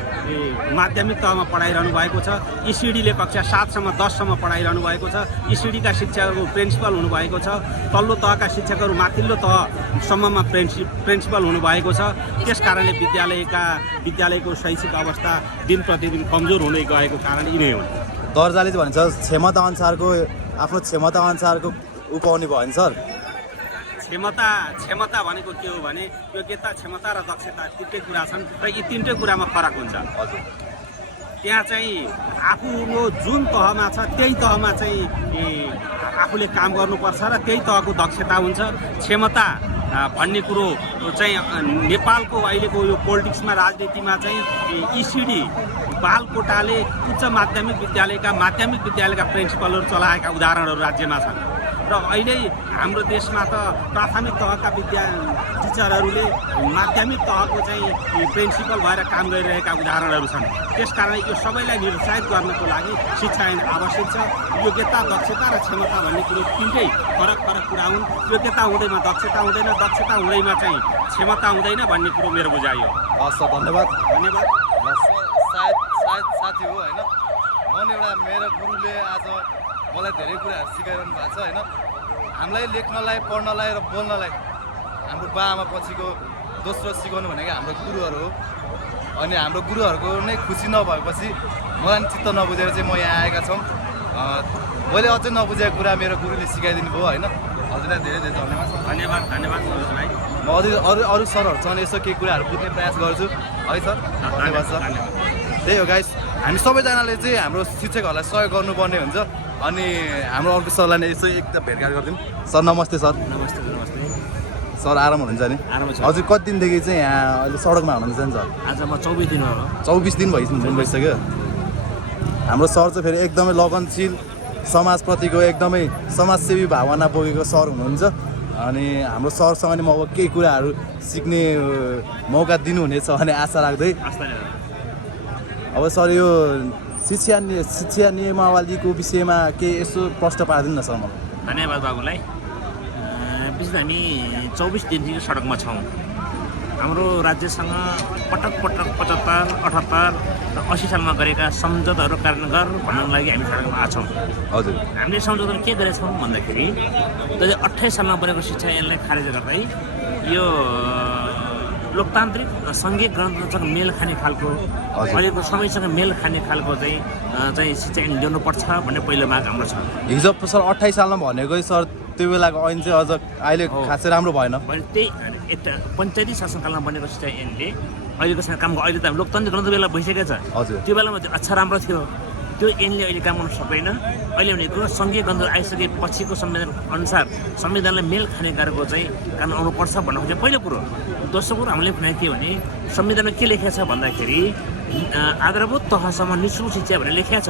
माध्यमिक तहमा पढाइरहनु भएको छ इसिडीले कक्षा 7 सम्म 10 सम्म पढाइरहनु भएको छ इसिडीका शिक्षकहरू प्रिन्सिपल हुनुभएको छ तल्लो तहका शिक्षकहरू माथिल्लो तहसम्ममा प्रिन्सिपल हुनुभएको छ त्यस कारणले विद्यालयको शैक्षिक अवस्था दिन प्रतिदिन कमजोर हुँदै गएको कारण यिनै हुन् दर्जाले चाहिँ भन्छ क्षमता अनुसारको उपाउने भयो नि सर क्षमता भनेको के हो भने योग्यता क्षमता र दक्षता तिनटै कुरा छन् र यी तिनटै कुरामा फरक हुन्छ हजुर त्यहाँ चाहिँ आफूको जुन तहमा छ त्यही तहमा चाहिँ आफूले काम गर्नुपर्छ र त्यही तहको दक्षता हुन्छ क्षमता भन्ने कुरो चाहिँ नेपालको अहिलेको यो पोलिटिक्समा राजनीतिमा चाहिँ इसिडी बालकोटाले उच्च माध्यमिक विद्यालयका प्रिन्सिपलहरू चलाएका उदाहरणहरू राज्यमा छन् र अहिले हाम्रो देशमा त प्राथमिक तहका टिचरहरूले माध्यमिक तहको चाहिँ प्रिन्सिपल भएर काम गरिरहेका उदाहरणहरू छन् त्यसकारण यो सबैलाई निरुत्साहित गर्नको लागि शिक्षा ऐन आवश्यक छ योग्यता दक्षता र क्षमता भन्ने कुरो तिनटै फरक कुरा हुन् योग्यता हुँदैमा दक्षता हुँदैन दक्षता हुँदैमा चाहिँ क्षमता हुँदैन भन्ने कुरो मेरो बुझाइ हो हस् सर धन्यवाद सायद साथी हो होइन एउटा मेरो गुरुले आज मलाई धेरै कुराहरू सिकाइरहनु भएको छ होइन हामीलाई लेख्नलाई पढ्नलाई र बोल्नलाई हाम्रो बाआमा पछिको दोस्रो सिकाउनु भनेको हाम्रो गुरुहरू हो अनि हाम्रो गुरुहरूको नै खुसी नभएपछि मलाई चित्त नबुझेर चाहिँ म यहाँ आएका छौँ मैले अझै नबुझेको कुरा मेरो गुरुले सिकाइदिनु भयो होइन हजुरलाई धेरै धेरै धन्यवाद भाइ म अरू सरहरूसँग यसो केही कुराहरू बुझ्ने प्रयास गर्छु है सर धन्यवाद सर त्यही हो गाइस हामी सबैजनाले चाहिँ हाम्रो शिक्षकहरूलाई सहयोग गर्नुपर्ने हुन्छ अनि हाम्रो अर्को सरलाई नै यसो एकदम भेटघाट गरिदिउँ सर नमस्ते सर नमस्ते सर आराम हुनुहुन्छ नि हजुर कति दिनदेखि चाहिँ यहाँ अहिले सडकमा हुनुहुन्छ नि सर आज म 24 दिन भयो 24 दिन भइसक्यो हाम्रो सर चाहिँ फेरि एकदमै लगनशील समाजप्रतिको एकदमै समाजसेवी भावना बोकेको सर हुनुहुन्छ अनि हाम्रो सरसँग नि म अब केही कुराहरू सिक्ने मौका दिनुहुनेछ भन्ने आशा राख्दै अब सर यो शिक्षा नियमावलीको विषयमा केही यसो प्रश्न पारिदिनु न सर मलाई धन्यवाद बाबुलाई विशेष हामी 24 दिनदेखि सडकमा छौँ हाम्रो राज्यसँग पटक 75, 78 र 80 सालमा गरेका सम्झौताहरू कार्यान्वयन भन्नको लागि हामी सडकमा आएको छौँ। हजुर हामीले सम्झौता के गरेछौँ भन्दाखेरि 2028 सालमा बनेको शिक्षा ऐनलाई खारेज गर्दै यो लोकतान्त्रिक सङ्घीय गणतन्त्रसँग मेल खाने खालको अहिलेको समयसँग मेल खाने खालको चाहिँ शिक्षा ऐन ल्याउनुपर्छ भन्ने पहिलो माग हाम्रो छ। हिजो सर 28 सालमा भनेको सर त्यो बेलाको ऐन चाहिँ अझ अहिले खासै राम्रो भएन। भने त्यही एउटा पञ्चायती शासनकालमा बनेको शिक्षा ऐनले अहिलेको कामको अहिले त लोकतान्त्रिक गणतन्त्र बेला भइसकेको छ। हजुर त्यो बेलामा त्यो अच्छा राम्रो थियो, त्यो ऐनले अहिले काम गर्न सक्दैन। अहिले भनेको सङ्घीय गणतन्त्र आइसके पछिको संविधान अनुसार संविधानलाई मेल खाने गरेको चाहिँ कानुन आउनुपर्छ भन्नुको चाहिँ पहिलो कुरो। दोस्रो कुरो हामीले भनेको के भने संविधानमा के लेखेको छ भन्दाखेरि आधारभूत तहसम्म निःशुल्क शिक्षा भनेर लेखेको छ।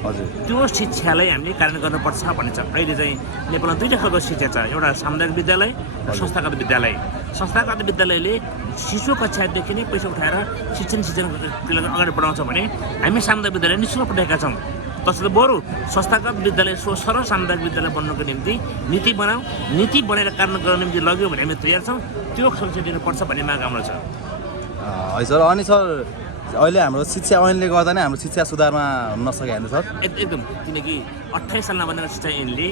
हजुर त्यो शिक्षालाई हामीले कार्यान्वयन गर्नुपर्छ भन्ने छ। अहिले चाहिँ नेपालमा दुईवटा खालको शिक्षा छ, एउटा सामुदायिक विद्यालय र संस्थागत विद्यालय। संस्थागत विद्यालयले शिशु कक्षादेखि नै पैसा उठाएर शिक्षण अगाडि बढाउँछ भने हामी सामुदायिक विद्यालय निःशुल्क पठाएका छौँ। तसर्थ बरु संस्थागत विद्यालय सरल सामुदायिक विद्यालय बन्नको निम्ति नीति बनाऊ, नीति बनाएर कार्यान्वयन गर्न निम्ति लग्यो भने हामी तयार छौँ। त्यो सुरक्षा दिनुपर्छ भन्ने माग हाम्रो छ। है सर। अनि सर अहिले हाम्रो शिक्षा ऐनले गर्दा नै हाम्रो शिक्षा सुधारमा हुन नसक्यो होइन सर? एकदम, किनकि 28 सालमा बनेको शिक्षा ऐनले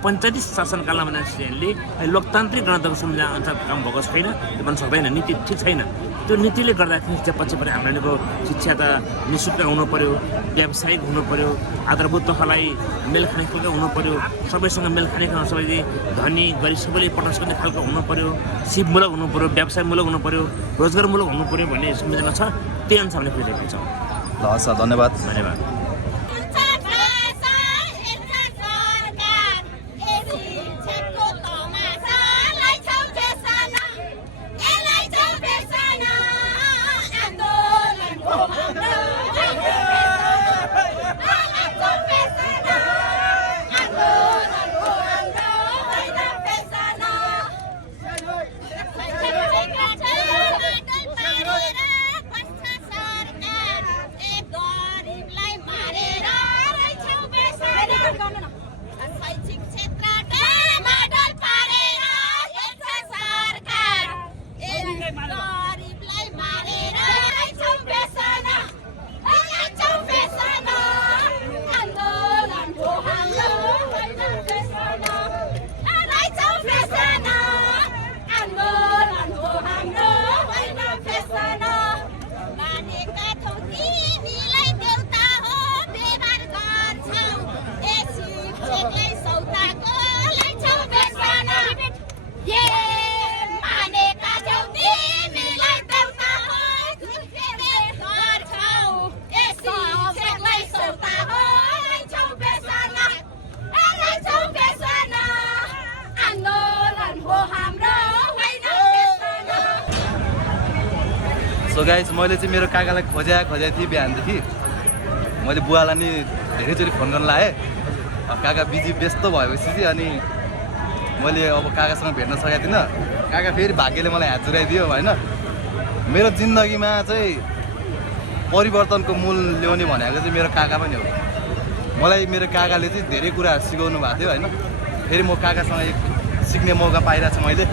पञ्चायती शासनकालमा बनेको शिक्षा ऐनले लोकतान्त्रिक गणतन्त्रको संविधान अनुसार काम भएको छैन, त्यो बन्न सक्दैन, नीति ठिक छैन। त्यो नीतिले गर्दाखेरि शिक्षा पछि पनि हाम्रो शिक्षा त निःशुल्क हुनु पऱ्यो, व्यावसायिक हुनु पऱ्यो, आधारभूत तहलाई मेल खाने खालको हुनु पऱ्यो, सबैसँग मेल खाने खालको, सबैले धनी गरिब सबैले पठाउन सक्ने खालको हुनु पऱ्यो, सिपमूलक हुनु पऱ्यो, व्यवसायमूलक हुनु पऱ्यो, रोजगारमूलक हुनु पऱ्यो भन्ने संविधानमा छ। त्यही अनुसार हामीले खोजिरहेका छौँ। ल सर, धन्यवाद। धन्यवाद। सो गाइस, मैले चाहिँ मेरो काकालाई खोजेको थिएँ बिहानदेखि। मैले बुवालाई नि धेरैचोटि फोन गर्न लाएँ, काका बिजी व्यस्त भएपछि चाहिँ अनि मैले अब काकासँग भेट्न सकेको थिइनँ। काका फेरि भाग्यले मलाई हात जुराइदियो होइन। मेरो जिन्दगीमा चाहिँ परिवर्तनको मूल ल्याउने भनेको चाहिँ मेरो काका पनि हो। मलाई मेरो काकाले चाहिँ धेरै कुराहरू सिकाउनु भएको थियो होइन। फेरि म काकासँग एक सिक्ने मौका पाइरहेको छु मैले।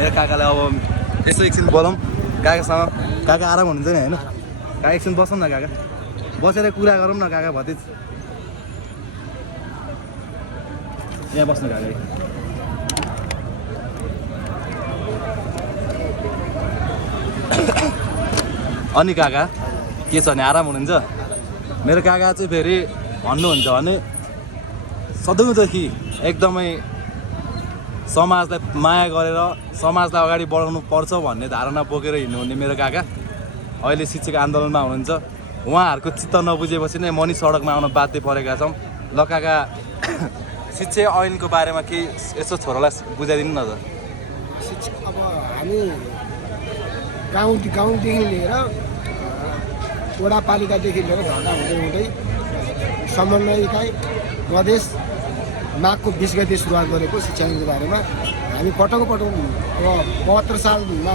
मेरो काकालाई अब यसो एकछिन बोलाउँ काकासँग। काका आराम हुनुहुन्छ नि होइन? काका एकछिन बसौँ न काका, बसेर कुरा गरौँ न काका भतिज। यहाँ बस्नु काका। अनि काका के छ भने आराम हुनुहुन्छ? मेरो काका चाहिँ फेरि भन्नुहुन्छ भने सधैँदेखि एकदमै समाजलाई माया गरेर समाजलाई अगाडि बढाउनु पर्छ भन्ने धारणा बोकेर हिँड्नुहुने मेरो काका अहिले शिक्षक आन्दोलनमा हुनुहुन्छ। उहाँहरूको चित्त नबुझेपछि नै मनी सडकमा आउन बाध्य परेका छौँ। ल काका, शिक्षा ऐनको बारेमा केही यसो छोरालाई बुझाइदिनु न त। अब हामी गाउँदेखि लिएर वडापालिकादेखि लिएर घरका हुँदै समन्वय इकाइ प्रदेश माघको 20 गते सुरुवात गरेको शिक्षा ऐनको बारेमा हामी पटक अब 72 सालमा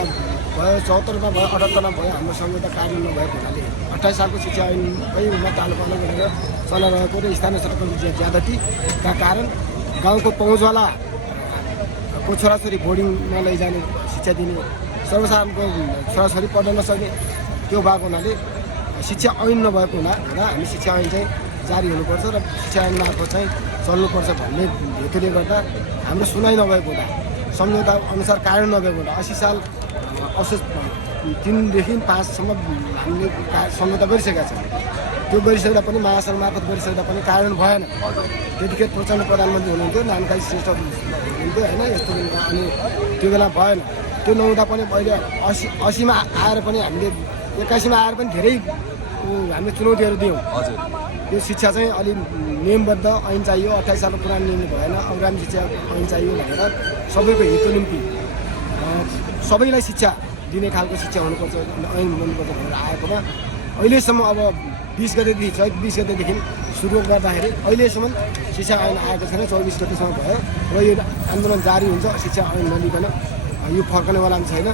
भयो, 74मा भयो, 78मा भयो। हाम्रो संहिता कार्यान्वयन नभएको हुनाले 28 सालको शिक्षा ऐनमै तालुपालो गरेर चलाइरहेको र स्थानीय सरकारको ज्यादतीका कारण गाउँको पहुँचवालाको छोराछोरी बोर्डिङमा लैजाने शिक्षा दिने सर्वसाधारणको छोराछोरी पढ्न नसक्ने त्यो भएको हुनाले शिक्षा ऐन नभएको हुँदा हामी शिक्षा ऐन चाहिँ जारी हुनुपर्छ र शिक्षा ऐन मार्फत चाहिँ चल्नुपर्छ भन्ने हेतुले गर्दा हाम्रो सुनाइ नभएको हुँदा सम्झौता अनुसार कार्य नभएको हुँदा 80 साल औसत 3 देखि 5 सम्म हामीले सम्झौता गरिसकेका छौँ। त्यो गरिसक्दा पनि महासङ्घ मार्फत गरिसक्दा पनि कार्यान्वयन भएन। त्यतिखेर प्रचण्ड प्रधानमन्त्री हुनुहुन्थ्यो, नानकाजी श्रेष्ठ हुनुहुन्थ्यो होइन, यस्तो अनि त्यो बेला भएन। त्यो नहुँदा पनि अहिले 80मा आएर पनि हामीले 81मा आएर पनि धेरै हामीले चुनौतीहरू दियौँ। हजुर यो शिक्षा चाहिँ अलि नियमबद्ध ऐन चाहियो, 28 सालको पुरानो नियम भएन, अग्रामी शिक्षा ऐन चाहियो भनेर सबैको हितको निम्ति सबैलाई शिक्षा दिने खालको शिक्षा हुनुपर्छ, ऐन हुनुपर्छ भनेर आएकोमा अहिलेसम्म अब 20 गतेदेखि चैत 20 गतेदेखि सुरु गर्दाखेरि अहिलेसम्म शिक्षा ऐन आएको छैन। 24 गतेसम्म भयो र यो आन्दोलन जारी हुन्छ शिक्षा ऐन नलिकन, यो फर्कनेवाला पनि छैन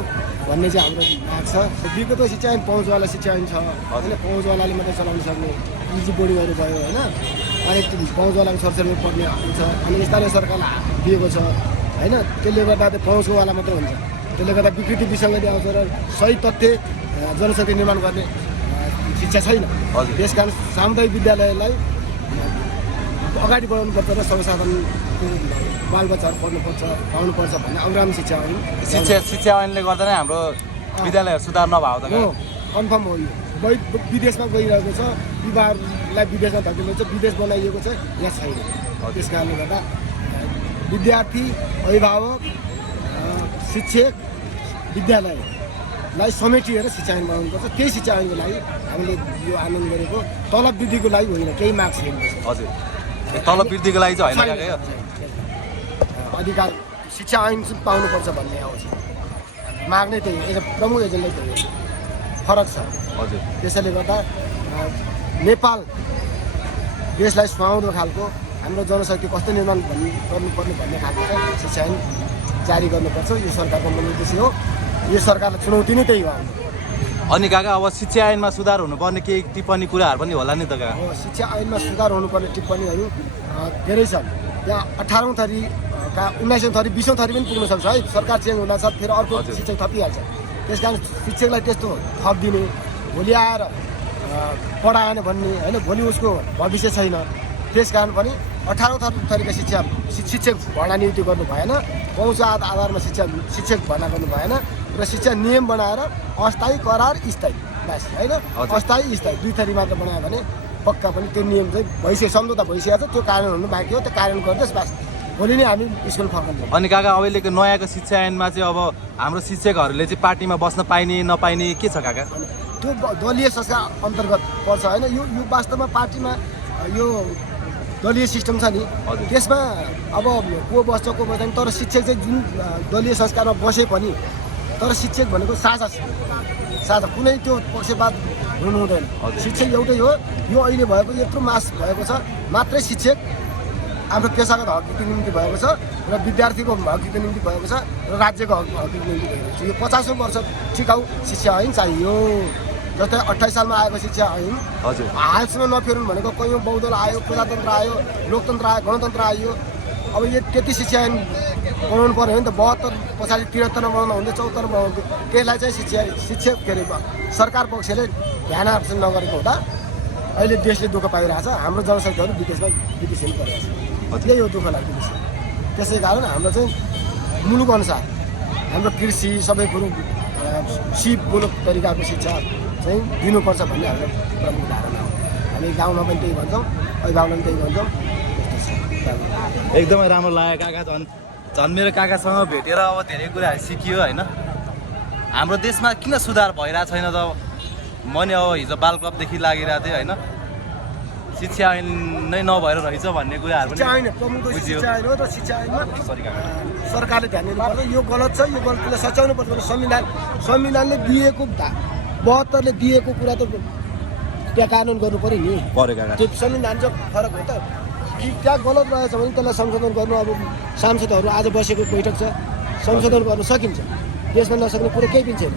भन्ने चाहिँ हाम्रो माग छ। विगतको शिक्षा ऐन पहुँचवाला शिक्षा ऐन छ होइन, पहुँचवालाले मात्रै चलाउन सक्ने इजी बोर्डिङहरू भयो होइन, अनि पहुँचवालाको छोरछोरी पढ्ने हुन्छ, अनि स्थानीय सरकारलाई दिएको छ होइन, त्यसले गर्दा त्यो पहुँचवाला मात्रै हुन्छ। त्यसले गर्दा विकृति विसङ्गति आउँछ र सही तथ्य जनशक्ति निर्माण गर्ने शिक्षा छैन। त्यस कारण सामुदायिक विद्यालयलाई अगाडि बढाउनुपर्छ र सर्वसाधारणको बालबच्चाहरू पढ्नुपर्छ पाउनुपर्छ भन्ने अग्रामी शिक्षा ऐन शिक्षा ऐनले गर्दा नै हाम्रो विद्यालयहरू सुधार नभएको त हो, कन्फर्म हो। यो विदेशमा गइरहेको छ, युवाहरूलाई विदेशमा धकेलिएको छ, विदेश बनाइएको छ, यहाँ छैन। त्यस कारणले गर्दा विद्यार्थी, अभिभावक, शिक्षक, विद्यालयलाई समेटिएर शिक्षा ऐन बनाउनुपर्छ। त्यही शिक्षा ऐनको लागि हामीले यो आन्दोलन गरेको, तलब वृद्धिको लागि होइन, केही माग छैन। हजुर तलब वृद्धिको लागि चाहिँ होइन क्या, अधिकार शिक्षा ऐन चाहिँ पाउनुपर्छ भन्ने आउँछ माग नै त्यही, प्रमुख एजेन्डै त्यही हो, फरक छ। हजुर त्यसैले गर्दा नेपाल देशलाई सुहाउँदो खालको हाम्रो जनशक्ति कस्तो निर्माण गर्नुपर्ने भन्ने खालको चाहिँ शिक्षा ऐन जारी गर्नुपर्छ। यो सरकारको मूल उद्देश्य हो, यो सरकारलाई चुनौती नै त्यही हो। अनि काका अब शिक्षा ऐनमा सुधार हुनुपर्ने केही टिप्पणी कुराहरू पनि होला नि त काका? शिक्षा ऐनमा सुधार हुनुपर्ने टिप्पणीहरू धेरै छन्। यहाँ 18औँ थरी 19औँ थरी 20औँ थरी पनि पुग्न सक्छ है। सरकार चेन्ज हुँदा फेरि अर्को शिक्षक थपिहाल्छ। त्यस कारण शिक्षकलाई त्यस्तो थप दिने, भोलि आएर पढाएन भन्ने होइन, भोलि उसको भविष्य छैन। त्यस कारण पनि 18औँ थरीका शिक्षक भर्ना नियुक्ति गर्नु भएन, पहुँच आधारमा शिक्षक भर्ना गर्नु भएन र शिक्षा नियम बनाएर अस्थायी, करार, स्थायी बस होइन, अस्थायी स्थायी 2 थरी मात्र बनायो भने पक्का पनि त्यो नियम चाहिँ भइसक्यो, सम्झौता भइसकेको छ। त्यो कार्यान्वयन हुनु बाँकी हो, त्यो कार्यान्वयन गर्दैछ बस, भोलि नै हामी स्कुल फर्कन्छौँ। अनि काका अहिलेको नयाँको शिक्षा ऐनमा चाहिँ अब हाम्रो शिक्षकहरूले चाहिँ पार्टीमा बस्न पाइने नपाइने के छ काका? त्यो दलीय संस्कार अन्तर्गत पर्छ होइन। यो वास्तवमा पार्टीमा यो दलीय सिस्टम छ नि, त्यसमा अब को बस्छ को बस्दैन, तर शिक्षक चाहिँ जुन दलीय संस्कारमा बसे पनि तर शिक्षक भनेको साझा कुनै त्यो पक्षपात हुनु हुँदैन। शिक्षक एउटै हो। यो अहिले भएको यत्रो मास भएको छ, मात्रै शिक्षक आफ्नो पेसागत हकको निम्ति भएको छ र विद्यार्थीको हकको निम्ति भएको छ र राज्यको हकको निम्ति भएको छ। यो 50औँ वर्ष टिकाउ शिक्षा ऐन चाहियो। जस्तै 28 सालमा आएको शिक्षा ऐन हजुर हालसम्म नफेरुन् भनेको कैयौँ बहुदल आयो, प्रजातन्त्र आयो, लोकतन्त्र आयो, गणतन्त्र आयो। अब यो त्यति शिक्षा ऐन बनाउनु पऱ्यो भने त 72 पछाडि 73 बनाउनु हुन्थ्यो, 74 बनाउँथ्यो। त्यसलाई चाहिँ शिक्षक के अरे सरकार पक्षले ध्यान आकर्षण नगरेको हुँदा अहिले देशले दुःख पाइरहेछ। हाम्रो जनशक्तिहरू विदेशी परिरहेछ, यही हो दुःख लाग्दो विषय। त्यसै कारण हाम्रो चाहिँ मुलुकअनुसार हाम्रो कृषि सबै कुरो सिपमूलक तरिकाको शिक्षा चाहिँ दिनुपर्छ भन्ने हाम्रो प्रमुख धारणा हो। हामी गाउँमा पनि त्यही भन्छौँ, अभिभावकले पनि त्यही भन्छौँ। एकदमै राम्रो लाग्यो काका। झन् मेरो काकासँग भेटेर अब धेरै कुराहरू सिकियो होइन। हाम्रो देशमा किन सुधार भइरहेको छैन त मैले अब हिजो बाल क्लबदेखि लागिरहेको थिएँ होइन, शिक्षा ऐन नै नभएर रहेछ भन्ने कुराहरू पनि बुझियो। शिक्षा ऐनमा सरकारले ध्यान दिनुपर्छ, यो गलत छ, यो गलतीलाई सच्याउनु पर्छ। संविधानले दिएको 72ले दिएको कुरा त त्यहाँ कानुन गर्नु पऱ्यो नि। त्यो संविधान चाहिँ फरक हो त कि त्यहाँ गलत रहेछ भने त्यसलाई संशोधन गर्नु। अब सांसदहरू आज बसेको बैठक छ, संशोधन गर्न सकिन्छ, देशमा नसक्ने कुरो केही पनि छैन।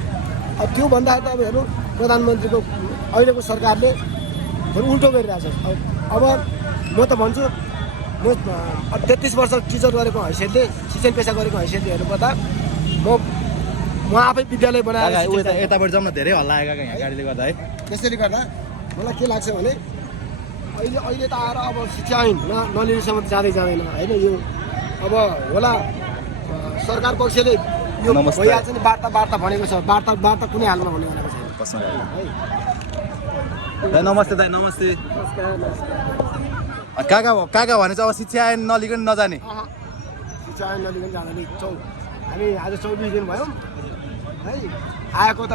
अब त्यो भन्दाखेरि त अब हेर्नु प्रधानमन्त्रीको अहिलेको सरकारले उल्टो गरिरहेछ। अब म त भन्छु, म 33 वर्ष टिचर गरेको हैसियतले, शिक्षण पेसा गरेको हैसियतले हेर्नुपर्दा म म आफै विद्यालय बनाएर काका शिक्षा चाहियो। यताबाट जाउँ न, धेरै हल्ला आयो काका यहाँ गाडीले गर्दा है। त्यसैले गर्दा मलाई के लाग्छ भने अहिले त आएर अब शिक्षा ऐन नलिनेसम्म त जाँदै जाँदैन होइन। यो अब होला सरकार पक्षले यो नमस्ते। भइहाल्छ नि, वार्ता भनेको छ, वार्ता कुनै हालमा हुने भनेको छैन। दाइ नमस्ते दाइ, नमस्ते। काका भने चाहिँ अब शिक्षा ऐन नलिकन नजाने। शिक्षा ऐन नलिकन जाँदैन। हामी आज 24 दिन भयो है, आएको त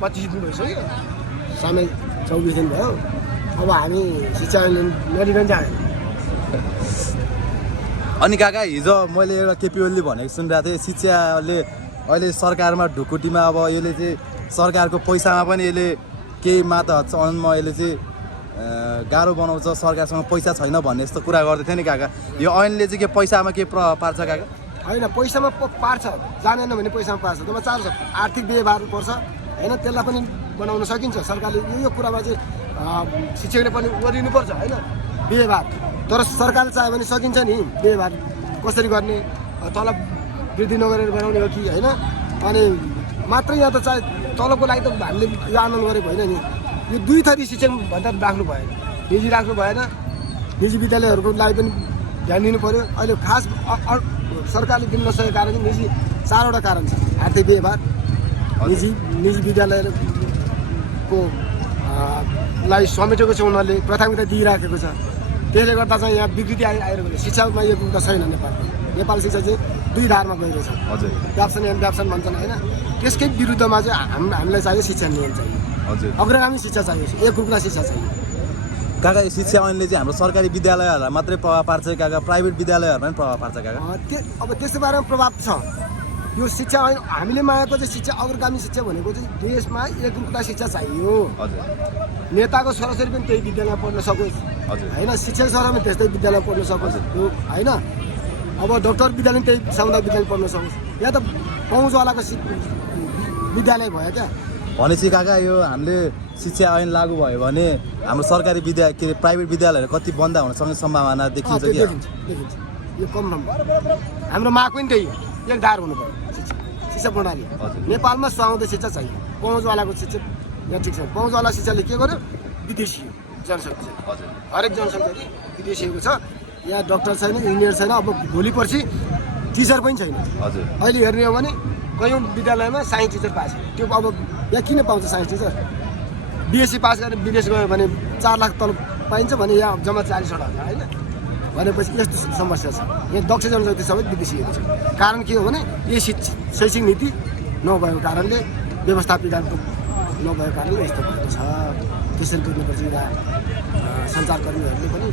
25 दिन भइसक्यो, समय 24 दिन भयो। अब हामी शिक्षा ऐन नलिकन जाँदैन। अनि काका हिजो मैले एउटा केपी ओलीले भनेको सुनिरहेको थिएँ, शिक्षाले अहिले सरकारमा ढुकुटीमा अब यसले चाहिँ सरकारको पैसामा पनि यसले केही माताहरुमा यसले चाहिँ गाह्रो बनाउँछ, सरकारसँग पैसा छैन भन्ने जस्तो कुरा गर्दै थियो नि काका। यो ऐनले चाहिँ के पैसामा के प्रभाव पार्छ काका? होइन, पैसामा पार्छ, जानेन भने पैसामा पार्छ। त्यसमा चार्छ आर्थिक व्यवहार पर्छ होइन, त्यसलाई पनि बनाउन सकिन्छ। सरकारले यो कुरामा चाहिँ शिक्षकले पनि गरिनुपर्छ होइन व्यवहार। तर सरकारले चाह्यो भने सकिन्छ नि व्यवहार कसरी गर्ने, तलब वृद्धि नगरेर बनाउने हो कि होइन। अनि मात्र यहाँ त चाहे तलबको लागि त हामीले यो आन्दोलन गरेको होइन नि। यो दुई थरी शिक्षक भन्दा राख्नु भएन, निजी राख्नु भएन, निजी विद्यालयहरूको लागि पनि ध्यान दिनु पऱ्यो। अहिले खास सरकारले दिन नसकेको कारण चाहिँ निजी 4वटा कारण छ। आर्थिक व्यवहार, निजी विद्यालयको लाई समेटेको छ, उनीहरूले प्राथमिकता दिइराखेको छ। त्यसले गर्दा चाहिँ यहाँ विकृति आइरहेको छ। शिक्षामा यो कुरा छैन। नेपाल शिक्षा चाहिँ दुई धारमा गइरहेको छ। हजुर, व्याप्सन एवं व्याप्सन भन्छन् होइन। त्यसकै विरुद्धमा चाहिँ हामीलाई चाहियो शिक्षा नियम चाहियो, हजुर, अग्रगामी शिक्षा चाहियो, एक रूपमा शिक्षा चाहियो। काका यो शिक्षा ऐनले चाहिँ हाम्रो सरकारी विद्यालयहरूलाई मात्रै प्रभाव पार्छ काका, प्राइभेट विद्यालयहरूमा पनि प्रभाव पार्छ काका? अब त्यसको बारेमा प्रभाव छ। यो शिक्षा ऐन हामीले मागेको चाहिँ शिक्षा अग्रगामी शिक्षा भनेको चाहिँ देशमा एक रूपमा शिक्षा चाहियो। हजुर, नेताको छोराछोरी पनि त्यही विद्यालयमा पढ्न सकोस् होइन, शिक्षक छोरा पनि त्यस्तै विद्यालयमा पढ्न सकोस् होइन। अब डक्टर विद्यालय त्यही सामुदायिक विद्यालय पढ्न सकोस्। यहाँ त पहुँचवालाको विद्यालय भयो क्या। भनेपछि काका यो हामीले शिक्षा ऐन लागू भयो भने हाम्रो सरकारी प्राइभेट विद्यालयहरू कति बन्द हुन सक्ने सम्भावना देखिन्छ कि? देखिन्छ। यो कम नम्बर। हाम्रो माग पनि त्यही हो, एक धार हुनु पर्यो शिक्षा प्रणाली। नेपालमा सुहाउँदो शिक्षा चाहियो। पहुँचवालाको शिक्षा यहाँ ठिक छ। पहुँचवाला शिक्षाले के गर्यो? विदेशी जनसङ्ख्या, हरेक जनसङ्ख्या विदेशीको छ। यहाँ डक्टर छैन, इन्जिनियर छैन, अब भोलि पर्सि टिचर पनि छैन। हजुर, अहिले हेर्ने हो भने कयौँ विद्यालयमा साइन्स टिचर पास, त्यो अब यहाँ किन पाउँछ साइन्स टिचर? बिएससी पास गरेर विदेश गयो भने 4 लाख तलब पाइन्छ भने यहाँ जम्मा 40वटा हुन्छ होइन। भनेपछि यस्तो समस्या छ। यहाँ दक्ष जनशक्ति सबै विदेशीहरू छ। कारण के हो भने यो शैक्षिक नीति नभएको कारणले, व्यवस्थापिकाको नभएको कारणले यस्तो भएको छ। त्यसरी बुझ्नुपर्छ। सञ्चारकर्मीहरूले पनि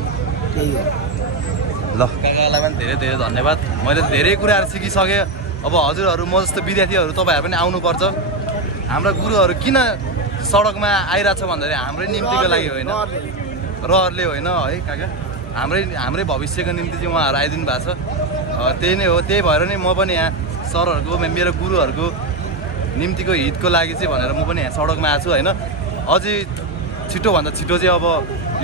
त्यही हो। ल काकालाई पनि धेरै धेरै धन्यवाद। मैले धेरै कुराहरू सिकिसकेँ। अब हजुरहरू म जस्तो विद्यार्थीहरू तपाईँहरू पनि आउनुपर्छ। हाम्रा गुरुहरू किन सडकमा आइरहेछ भन्दाखेरि हाम्रै निम्तिको लागि होइन, रहरले होइन है काका, हाम्रै भविष्यको निम्ति चाहिँ उहाँहरू आइदिनु भएको छ। त्यही नै हो। त्यही भएर नै म पनि यहाँ सरहरूको, मेरो गुरुहरूको निम्तिको हितको लागि चाहिँ भनेर म पनि यहाँ सडकमा आएको छु होइन। अझै छिटोभन्दा छिटो चाहिँ अब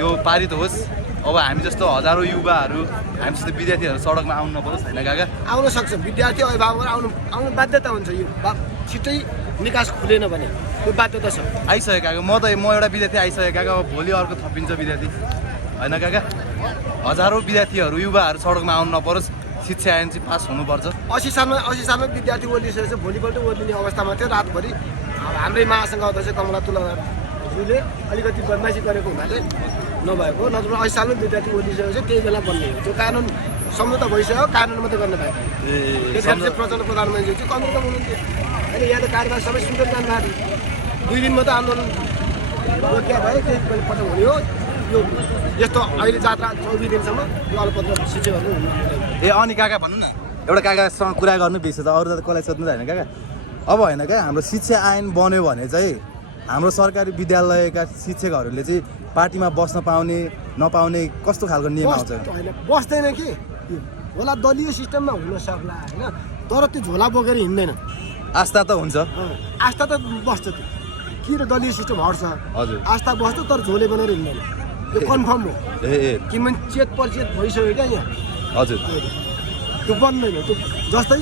यो पारित होस्। अब हामी जस्तो हजारौँ युवाहरू, हामी जस्तो विद्यार्थीहरू सडकमा आउनु नपरोस् होइन काका? आउन सक्छ। विद्यार्थी अभिभावकहरू आउनु बाध्यता हुन्छ। यो छिट्टै निकास खुलेन भने त्यो बाध्यता छ। आइसक्यो काका। म एउटा विद्यार्थी आइसकेँ काका। अब भोलि अर्को थपिन्छ विद्यार्थी होइन काका? हजारौँ विद्यार्थीहरू, युवाहरू सडकमा आउनु नपरोस्। शिक्षा ऐन चाहिँ पास हुनुपर्छ। 80 सालमा विद्यार्थी ओर्लिसकेपछि भोलिपल्ट ओर्लिने अवस्थामा थियो रातभरि। अब हाम्रै महासङ्घ अध्यक्ष कमला तुलाजीले अलिकति बदमासी गरेको हुनाले नभएको, नत्र 80 सालमा विद्यार्थी ओर्लिसकेपछि त्यही बेला बन्ने हो। त्यो कानुन सम्झौता भइसक्यो, कानुन मात्रै गर्न पाएको। त्यसरी चाहिँ प्रधानमन्त्री चाहिँ कमलका हुनुहुन्थ्यो अहिले। यहाँ त कार्यभार सबै सुन्दर जानुभएको थियो। 2 दिनमा त आन्दोलन रोकिया भयो। त्यही पटक हुने हो। यो यस्तो अहिले जात्रा 24 दिनसम्म यो अलपत्र शिक्षकहरू हुनु। अनि काका भन्नु न, एउटा काकासँग कुरा गर्नु बिर्सेछ, अरू त कसलाई सोध्नु त होइन काका? अब होइन क्या, हाम्रो शिक्षा ऐन बन्यो भने चाहिँ हाम्रो सरकारी विद्यालयका शिक्षकहरूले चाहिँ पार्टीमा बस्न पाउने नपाउने कस्तो खालको नियम आउँछ? होइन, बस्दैन कि होला, दलीय सिस्टममा हुन सक्ला होइन, तर त्यो झोला बोकेर हिँड्दैन। आस्था त हुन्छ, आस्था त बस्छ। त्यो किन दलीय सिस्टम हट्छ? हजुर, आस्था बस्छ तर झोले बनाएर हिँड्दैन। त्यो कन्फर्म हो। किनभने चेत परिचेत भइसक्यो क्या यहाँ। हजुर, त्यो बन्दैन। त्यो जस्तै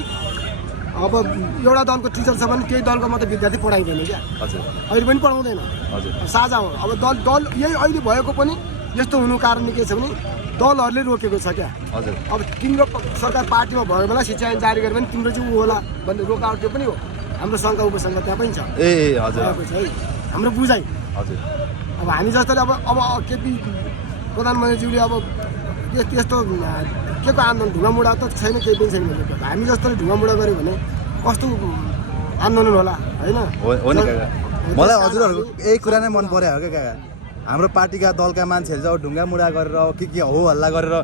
अब एउटा दलको टिचर छ भने त्यही दलको मात्रै विद्यार्थी पढाइँदैन क्या, हजुर अहिले पनि पढाउँदैन। हजुर साझा हो। अब दल यही अहिले भएको पनि यस्तो हुनु कारण के छ भने दलहरूले रोकेको छ क्या। हजुर अब तिम्रो सरकार पार्टीमा भएको बेला शिक्षा ऐन जारी गर्यो भने तिम्रो चाहिँ ऊ होला भन्ने रोकावट त्यो पनि हो। हाम्रो शङ्का उपशङ्का त्यहाँ पनि छ। ए हजुर भएको छ है हाम्रो बुझाइ। हजुर अब हामी जस्तोले अब केपी प्रधानमन्त्रीज्यूले अब यस्तो के को आन्दोलन ढुङ्गामुढा त छैन, केही पनि छैन भनेको। हामी जस्तोले ढुङ्गामुढा गऱ्यो भने कस्तो आन्दोलन होला होइन? हो नि काका, मलाई हजुरहरूको यही कुरा नै मन पर्यो हो क्या काका। हाम्रो पार्टीका दलका मान्छेहरू चाहिँ अब ढुङ्गा मुढा गरेर के हो हल्ला गरेर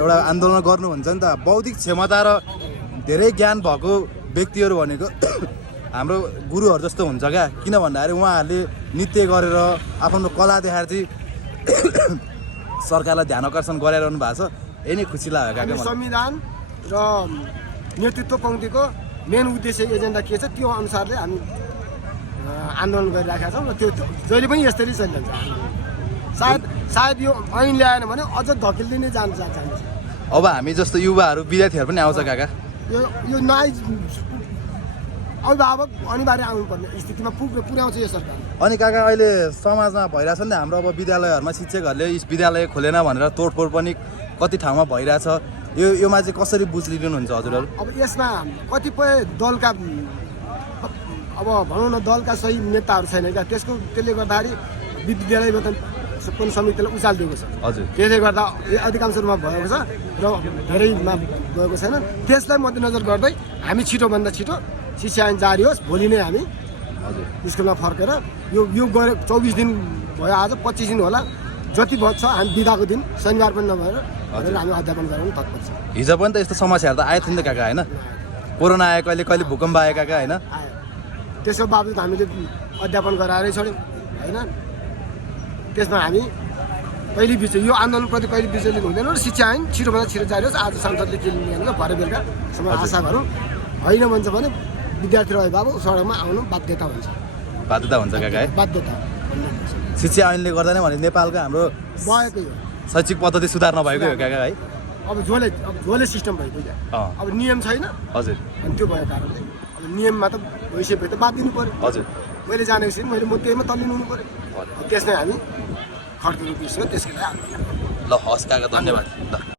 एउटा आन्दोलन गर्नु भन्छ नि त। बौद्धिक क्षमता र धेरै ज्ञान भएको व्यक्तिहरू भनेको हाम्रो गुरुहरू जस्तो हुन्छ क्या। किन भन्दाखेरि उहाँहरूले नृत्य गरेर आफ्नो कला देखाएर चाहिँ सरकारलाई ध्यान आकर्षण गराइरहनु भएको छ। यही नै खुसी लाग्यो काका मलाई। संविधान र नेतृत्व पङ्क्तिको मेन उद्देश्य एजेन्डा के छ त्यो अनुसारले हामी आन्दोलन गरिरहेका छौँ र त्यो जहिले पनि यस्तरी चलिरहन्छ। सायद यो ऐन ल्याएन भने अझ धकेल्दै नै जान्छ। अब हामी जस्तो युवाहरू विद्यार्थीहरू पनि आउँछ काका। यो नआइ अभिभावक अनिवार्य आउनुपर्ने स्थितिमा पुर्याउँछ यो सरकार। अनि काका अहिले समाजमा भइरहेछ नि त हाम्रो अब विद्यालयहरूमा शिक्षकहरूले विद्यालय खोलेन भनेर तोडफोड पनि कति ठाउँमा भइरहेछ। योमा चाहिँ कसरी बुझ लिनुहुन्छ हजुरहरू? अब यसमा कतिपय दलका अब भनौँ न दलका सही नेताहरू छैन क्या। त्यसले गर्दाखेरि विद्यालय वेतन पनि समितिलाई उचालिदिएको छ। हजुर त्यसले गर्दा अधिकांश रूपमा भएको छ र धेरैमा गएको छैन। त्यसलाई मध्यनजर गर्दै हामी छिटोभन्दा छिटो शिक्षा ऐन जारी होस्। भोलि नै हामी स्कुलमा फर्केर यो गरे 24 दिन भयो, आज 25 दिन होला, जति बच्छ हामी बिदाको दिन शनिबार पनि नभएर हामी अध्यापन गराउनु तत्पर छ। हिजो पनि त यस्तो समस्याहरू त आएको थियो नि त काका होइन? कोरोना आयो, कहिले भूकम्प आयो काका होइन? त्यसको बावजुद हामीले अध्यापन गराएरै छोड्यौँ होइन। त्यसमा हामी कहिले यो आन्दोलनप्रति कहिले विचलित हुँदैन र शिक्षा ऐन छिटोभन्दा छिटो जारी होस्। आज सांसदले के लिने भरे बेलुकासम्म आशा गरौँ। होइन भन्छ भने विद्यार्थी र अभिभावक सडकमा आउनु बाध्यता हुन्छ काका है? बाध्यता शिक्षा ऐनले गर्दा नै भने नेपालको हाम्रो भएकै हो। शैक्षिक पद्धति सुधार नभएको हो काका है? अब झोले सिस्टम भएको क्या। अब नियम छैन। हजुर अनि त्यो भएको कारणले अब नियममा त भइसकेपछि त बात दिनु पऱ्यो। हजुर मैले जानेपछि म त्यहीमा तल्लिनु हुनु पऱ्यो। त्यसमै हामी खड्किनु बिर्स्यो। त्यसको लागि ल हस् काका, धन्यवाद।